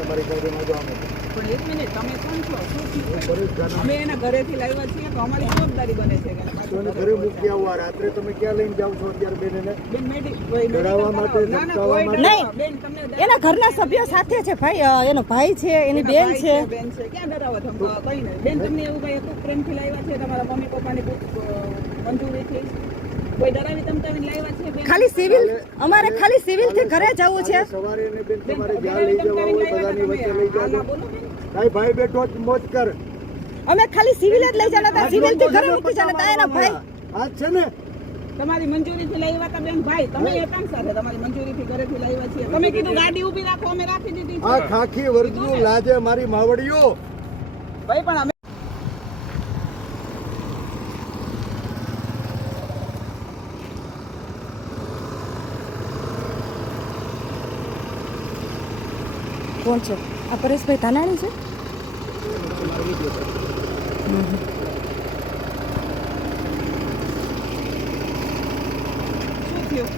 તમારી ગાડીમાં જો અમે પણ એક મિનિટ તમે કોણ છો શું થયું અમે એના ઘરેથી લાવ્યા છીએ તો અમારી જવાબદારી બને છે કે એને ઘરે મૂકી આવવા રાત્રે તમે ક્યાં લઈને જાવ છો અત્યારે બેન એને બેન ડરાવવા માટે ધમકાવવા માટે નહીં બેન તમને એના ઘરના સભ્યો સાથે છે ભાઈ એનો ભાઈ છે એની બેન છે બેન છે ક્યાં ડરાવો ધમકાવો કઈ નહીં બેન તમને એવું કઈ ખૂબ પ્રેમથી લાવ્યા છે તમારા મમ્મી પપ્પાની મંજૂરીથી કોઈ ડરાવી ધમકાવીને લાવ્યા છે બેન ખાલી સિવિલ અમારે ખાલી સિવિલ થી ઘરે જવું છે સવારે એને બેન તમારે જ્યાં લઈ જવા હોય બધાની વચ્ચે લઈ જાજો ભાઈ ભાઈ બેઠો જ મોજ કર અમે ખાલી સિવિલ જ લઈ જવાના હતા સિવિલ થી ઘરે મૂકી જવાના હતા એના ભાઈ આજ છે ને તમારી મંજૂરીથી લાવ્યા હતા બેન ભાઈ તમે એકાંત સાથે તમારી મંજૂરીથી ઘરેથી લાવ્યા છીએ તમે કીધું ગાડી ઊભી રાખો અમે રાખી દીધી આ ખાખી વર્ગનું લાજે મારી માવડીઓ ભાઈ પણ અમે કોણ છે આ પરેશભાઈ ધાનાણી છે શું થયું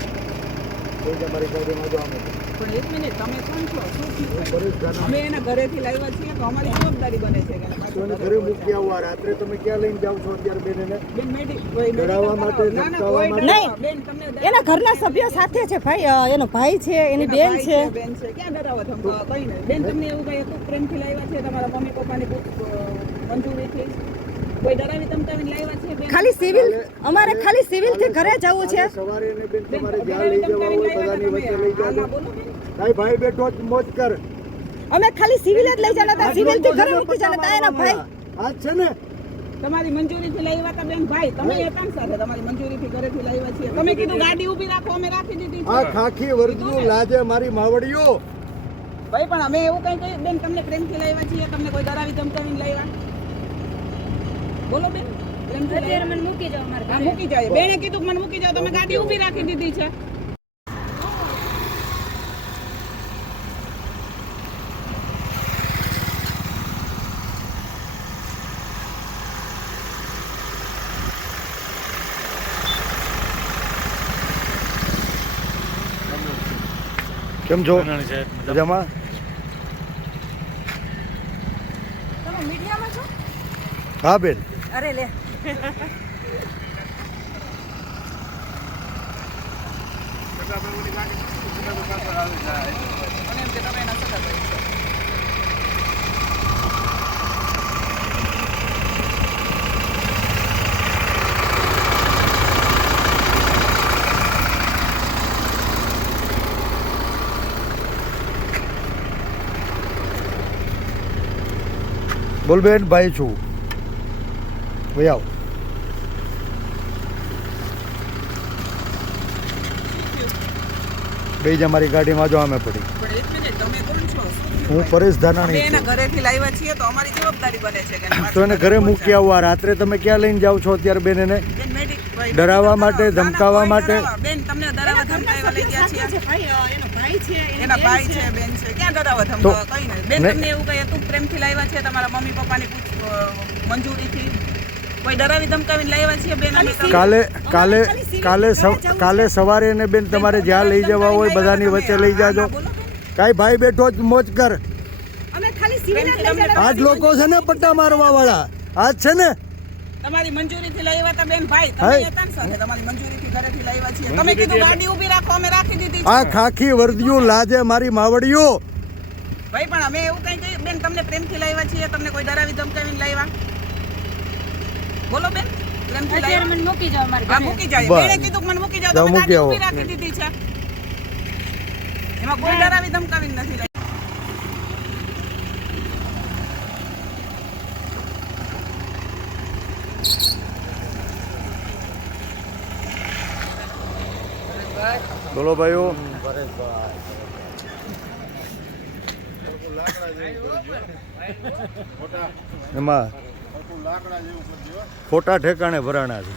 તમારી ગાડીમાં જો અમે પણ એક મિનિટ તમે કોણ છો શું થયું પરેશ ધાનાણી. અમે એના ઘરેથી લાવ્યા છીએ તો અમારી જવાબદારી બને છે કે એને ઘરે મૂકી આવવા રાત્રે તમે ક્યાં લઈને જાવ છો અત્યારે બેન એને બેન ડરાવવા માટે ધમકાવવા માટે નહીં બેન તમને એના ઘરના સભ્યો સાથે છે ભાઈ એનો ભાઈ છે એની બેન છે બેન છે ક્યાં ડરાવો ધમકાવો કઈ નહીં બેન તમને એવું કઈ ખૂબ પ્રેમથી લાવ્યા છે તમારા મમ્મી પપ્પાની મંજૂરીથી કોઈ ડરાવી ધમકાવીને લાવ્યા છે બેન ખાલી સિવિલ અમારે ખાલી સિવિલ થી ઘરે જવું છે સવારે એને બેન તમારે જ્યાં લઈ જવા હોય બધાની વચ્ચે લઈ જાજો ભાઈ ભાઈ બેઠો જ મોજ કર અમે ખાલી સિવિલ જ લઈ જવાના હતા સિવિલ થી ઘરે મૂકી જવાના હતા એના ભાઈ આજ છે ને તમારી મંજૂરીથી લાવ્યા હતા બેન ભાઈ તમે એકાંત સાથે તમારી મંજૂરીથી ઘરેથી લાવ્યા છીએ તમે કીધું ગાડી ઊભી રાખો અમે રાખી દીધી આ ખાખી વર્ગનું લાજે મારી માવડીઓ ભાઈ પણ અમે એવું કઈ કહ્યું બેન તમને પ્રેમથી લાવ્યા છીએ તમને કોઈ ડરાવી ધમકાવીને લાવ્યા બોલો બેન પ્રેમથી લાવ્યા મને મૂકી જાવ મારે હા, મૂકી જાય બેને કીધું કે મને મૂકી જાવ તમે ગાડી ઊભી રાખી દીધી છે કેમ છો મજામાં તમે મીડિયામાં છો હા બેન અરે લે મને એમ કે તમે એના સગા ભાઈ છો. બોલ બેન ભાઈ છું ભાઈ આવ બે જ અમારી ગાડીમાં જો અમે પડી પણ એક મિનિટ તમે કોણ છો શું થયું? હું પરેશ અમે ધાનાણી એના છું ઘરેથી લાવ્યા છીએ તો અમારી જવાબદારી બને છે કે તો એને ઘરે મૂકી આવવા રાત્રે તમે ક્યાં લઈને જાવ છો અત્યારે બેન એને ડરાવવા માટે ધમકાવવા માટે બેન તમને ડરાવવા ધમકાવવા લઈ ગયા છીએ ભાઈ એનો ભાઈ છે એના ભાઈ છે બેન છે ક્યાં ડરાવવા ધમકાવવા કઈ નહીં બેન તમને એવું કઈ હતું પ્રેમથી લાવ્યા છે તમારા મમ્મી પપ્પાની મંજૂરીથી કોઈ ડરાવી ધમકાવીને લાવ્યા છે બેન અમે તમને- કાલે કાલે કાલે કાલે સવારે એને બેન તમારે જ્યાં લઈ જવા હોય બધાની વચ્ચે લઈ જાજો કાંઈ ભાઈ બેઠો જ મોજ કર અમે ખાલી સિવિલ જ લઈ જવાના આજ લોકો છે ને પટ્ટા મારવા વાળા આજ છે ને તમારી મંજૂરીથી લાવ્યા હતા બેન ભાઈ હાય. તમે એકાંત સાથે તમારી મંજૂરીથી ઘરેથી લાવ્યા છીએ તમે કીધું ગાડી ઊભી રાખો અમે રાખી દીધી આ છે ખાખી વર્ગનું લાજે મારી માવડીઓ ભાઈ પણ અમે એવું કઈ કહ્યું બેન તમને પ્રેમથી લાવ્યા છીએ તમને કોઈ ડરાવી ધમકાવીને લાવ્યા બોલો બેન પ્રેમથી લાવ્યા મને મૂકી જાવ મારે હા મૂકી જાય બસ. બેને કીધું કે મને મૂકી જાવ જાઓ, તમે મૂકી ગાડી આવો. ઊભી રાખી દીધી છે એમાં કોઈ ડરાવી ધમકાવીને નથી લાવ્યા બોલો ભાઈઓ એમાં ખોટા ઠેકાણે ભરાણા છે